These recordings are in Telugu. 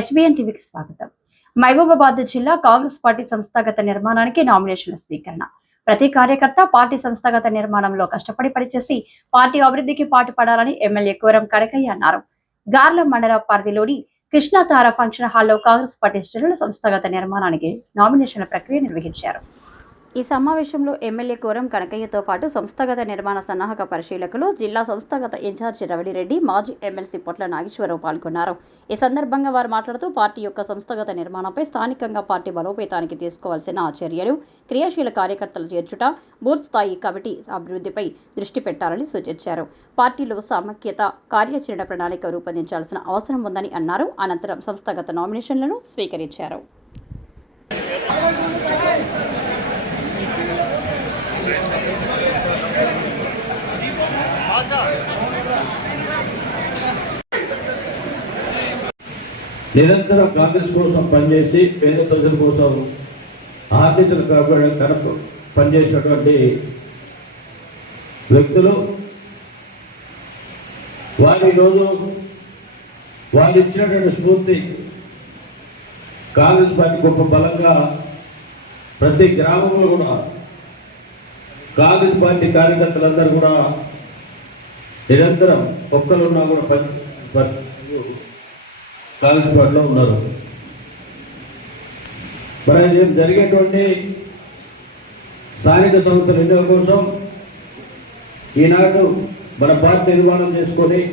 హెచ్బిఎన్ టీవీకి స్వాగతం. మహబూబాబాద్ జిల్లా కాంగ్రెస్ పార్టీ సంస్థాగత నిర్మాణానికి నామినేషన్ల స్వీకరణ. ప్రతి కార్యకర్త పార్టీ సంస్థాగత నిర్మాణంలో కష్టపడి పనిచేసి పార్టీ అభివృద్ధికి పాటుపడాలని ఎమ్మెల్యే కోరం కడకయ్య అన్నారు. గార్ల మండల పరిధిలోని కృష్ణాతార ఫంక్షన్ హాల్లో కాంగ్రెస్ పార్టీ శ్రేణుల సంస్థాగత నిర్మాణానికి నామినేషన్ల ప్రక్రియ నిర్వహించారు. ఈ సమావేశంలో ఎమ్మెల్యే కోరం కనకయ్యతో పాటు సంస్థాగత నిర్మాణ సన్నాహక పరిశీలకులు జిల్లా సంస్థాగత ఇన్ఛార్జి రవిడిరెడ్డి మాజీ ఎమ్మెల్సీ పొట్ల నాగేశ్వరరావు పాల్గొన్నారు. ఈ సందర్భంగా వారు మాట్లాడుతూ పార్టీ యొక్క సంస్థాగత నిర్మాణంపై స్థానికంగా పార్టీ బలోపేతానికి తీసుకోవాల్సిన చర్యలు క్రియాశీల కార్యకర్తలు చేర్చుట బూత్ స్థాయి కమిటీ అభివృద్ధిపై దృష్టి పెట్టాలని సూచించారు. పార్టీలో సమైక్యత కార్యాచరణ ప్రణాళిక రూపొందించాల్సిన అవసరం ఉందని అన్నారు. అనంతరం సంస్థాగత నామినేషన్లను స్వీకరించారు. నిరంతరం కాంగ్రెస్ కోసం పనిచేసి పేద ప్రజల కోసం ఆర్థికలు కాపాడే కనుక పనిచేసినటువంటి వ్యక్తులు. వారి ఈరోజు వారు ఇచ్చినటువంటి స్ఫూర్తి కాంగ్రెస్ పార్టీ గొప్ప బలంగా ప్రతి గ్రామంలో కూడా కాంగ్రెస్ పార్టీ కార్యకర్తలందరూ కూడా నిరంతరం ఒక్కరున్నా కూడా పని పని- ఉన్నారు. మరి జరిగేటువంటి స్థానిక సంస్థల ఎన్నికల కోసం ఈనాడు మన పార్టీ నిర్మాణం చేసుకొని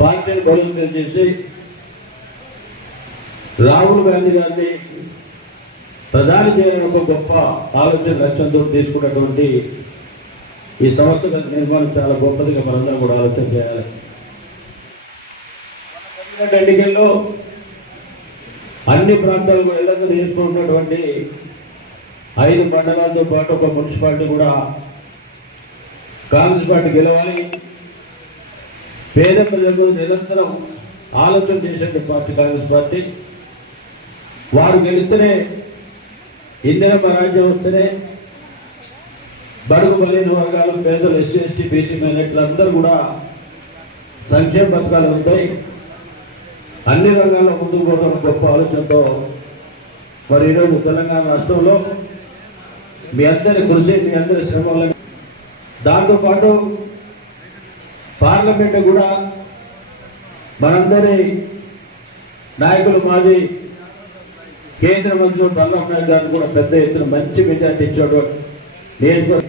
పార్టీని బలోపేతం చేసి రాహుల్ గాంధీ గారిని ప్రధాని చేయాలని ఒక గొప్ప ఆలోచన లక్ష్యంతో తీసుకున్నటువంటి ఈ సంస్థ నిర్మాణం చాలా గొప్పదిగా మనందరం కూడా ఆలోచన చేయాలి. జరిగిన ఎన్నికల్లో అన్ని ప్రాంతాలకు కూడా ఇళ్ళకు ఐదు మండలాలతో పాటు ఒక మున్సిపాలిటీ కూడా కాంగ్రెస్ పార్టీ గెలవాలి. పేద ప్రజలకు నిరంతరం ఆలోచన చేసే పార్టీ కాంగ్రెస్ పార్టీ. వారు గెలిస్తేనే ఇందిరమ్మ రాజ్యం వస్తేనే బడుగు బలైన వర్గాలు పేదలు ఎస్సీ ఎస్టీ బీసీ మైనట్లు అందరూ కూడా సంక్షేమ పథకాలు ఉంటాయి. అన్ని రంగాల్లో ముందుకు పోవడం గొప్ప ఆలోచనతో. మరి ఈరోజు తెలంగాణ రాష్ట్రంలో మీ అందరి కృషి మీ అందరి శ్రమ వల్ల దాంతోపాటు పార్లమెంట్ కూడా మనందరి నాయకులు మాది కేంద్ర మంత్రులు చంద్రబాబు నాయుడు గారు కూడా పెద్ద ఎత్తున మంచి మెజార్టీ ఇచ్చాడు. నేను